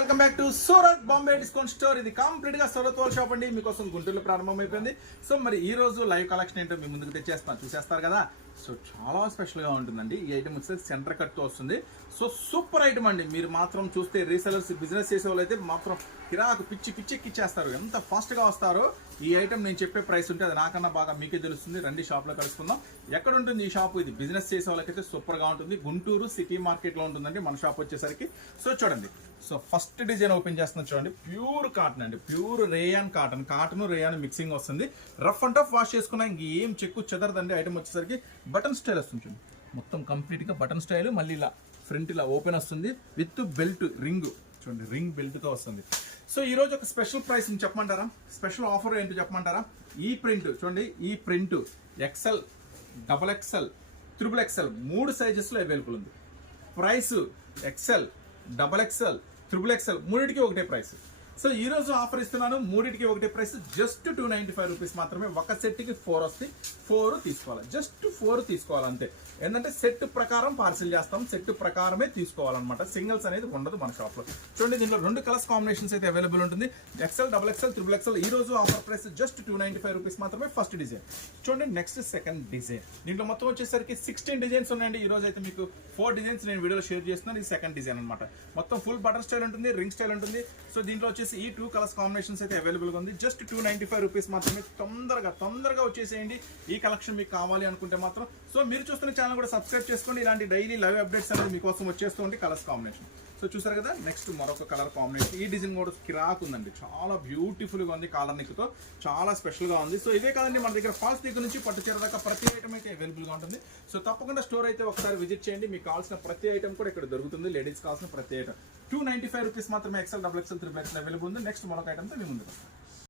Welcome back to Surat Bombay discount store. ఇది complete గా సూరత్ వాళ్ళ షాప్ అండి. మీకోసం గుంటూరులో ప్రారంభమైపోయింది. సో మరి ఈ రోజు లైవ్ కలెక్షన్ ఏంటో మీ ముందుకు తెచ్చేస్తాను, చూసేస్తారు కదా. సో చాలా స్పెషల్ గా ఉంటుందండి. ఈ ఐటమ్ వచ్చేసి సెంటర్ కట్ తో వస్తుంది. సో సూపర్ ఐటమ్ అండి. మీరు మాత్రం చూస్తే రీసెలర్స్ బిజినెస్ చేసే వాళ్ళు అయితే మాత్రం కిరాకు పిచ్చి ఎక్కిచ్చేస్తారు. ఎంత ఫాస్ట్ గా వస్తారో. ఈ ఐటమ్ నేను చెప్పే ప్రైస్ ఉంటే అది నాకన్నా బాగా మీకే తెలుస్తుంది. రండి షాప్ లో కలుసుకుందాం. ఎక్కడ ఉంటుంది ఈ షాప్? ఇది బిజినెస్ చేసే వాళ్ళకైతే సూపర్ గా ఉంటుంది. గుంటూరు సిటీ మార్కెట్ లో ఉంటుందండి మన షాప్ వచ్చేసరికి. సో చూడండి, సో ఫస్ట్ డిజైన్ ఓపెన్ చేస్తున్నా చూడండి. ప్యూర్ కాటన్ అండి, pure rayon cotton. Cotton rayon mixing వస్తుంది. రఫ్ అండ్ టఫ్ వాష్ చేసుకున్నా ఇంకేం చెక్కు చెదరదండి. ఐటమ్ వచ్చేసరికి బటన్ స్టైల్ వస్తుంది చూడండి. మొత్తం కంప్లీట్ గా బటన్ స్టైల్. మళ్ళీ ఇలా ఫ్రంట్ ఇలా ఓపెన్ వస్తుంది విత్ బెల్ట్ రింగ్. చూడండి, రింగ్ బెల్ట్ తో వస్తుంది. సో ఈ రోజు ఒక స్పెషల్ ప్రైస్ చెప్పమంటారా? స్పెషల్ ఆఫర్ ఏంటో చెప్పమంటారా? ఈ ప్రింట్ చూడండి, ఈ print XL, double XL, triple XL 3 sizes లో అవైలబుల్ ఉంది. Price XL, double XL, triple XL మూడింటికి ఒకటే ప్రైస్. సో ఈ రోజు ఆఫర్ ఇస్తున్నాను, మూడింటికి ఒకటే ప్రైస్. జస్ట్ 295 రూపీస్ మాత్రమే. ఒక సెట్ కి 4 వస్తాయి. 4 తీసుకోవాలి, జస్ట్ 4 తీసుకోవాలి అంతే. ఏంటంటే సెట్ ప్రకారం పార్సిల్ చేస్తాం, సెట్ ప్రకారమే తీసుకోవాలన్నమాట. సింగిల్స్ అనేది ఉండదు మన షాప్ లో. చూడండి, దీంట్లో 2 కలర్స్ కాంబినేషన్స్ అయితే అవైలబుల్ ఉంటుంది. XL, double XL, triple XL. ఈ రోజు ఆఫర్ ప్రైస్ జస్ట్ 295 రూపీస్ మాత్రమే. ఫస్ట్ డిజైన్ చూడండి. Next second design. దీంట్లో మొత్తం వచ్చేసరికి 16 డిజైన్స్ ఉన్నాయండి. ఈ రోజు అయితే మీకు 4 డిజైన్స్ నేను వీడియోలో షేర్ చేస్తున్నాను. ఇది సెకండ్ డిజైన్ అనమాట. మొత్తం ఫుల్ బటర్ స్టైల్ ఉంటుంది, రింగ్ స్టైల్ ఉంటుంది. సో దీంట్లో వచ్చేసి ఈ 2 కలర్స్ కాంబినేషన్స్ అయితే అవైలబుల్ గా ఉంది. జస్ట్ 295 రూపీస్ మాత్రమే. తొందరగా వచ్చేసేయండి. ఈ కలెక్షన్ మీకు కావాలి అనుకుంటే మాత్రం. సో మీరు చూస్తున్న ఛానల్ కూడా సబ్స్క్రైబ్ చేసుకోండి. ఇలాంటి డైలీ లైవ్ అప్డేట్స్ అనేది మీకోసం వచ్చేస్తూ ఉంటే కలర్స్ కాంబినేషన్. సో చూసారు కదా, నెక్స్ట్ మరొక కలర్ కాంబినేషన్. ఈ డిజైన్ కూడా కిరాక్ ఉందండి. చాలా బ్యూటిఫుల్ గా ఉంది. కాలర్ నిక్తో చాలా స్పెషల్ గా ఉంది. సో ఇదే కాదండి, మన దగ్గర ఫాల్స్ దగ్గర నుంచి పట్టు చీర దాకా ప్రతి ఐటమ్ అయితే అవైలబుల్ గా ఉంటుంది. సో తప్పకుండా స్టోర్ అయితే ఒకసారి విజిట్ చేయండి. మీకు కావాల్సిన ప్రతి ఐటమ్ కూడా ఇక్కడ దొరుకుతుంది. లేడీస్ కావాల్సిన ప్రతి ఐటమ్ 295 రూపీస్ మాత్రమే. XL, double XL, triple XL available ఉంది. నెక్స్ట్ మరొక ఐటమ్ తో మీ ముందుకు వస్తాం.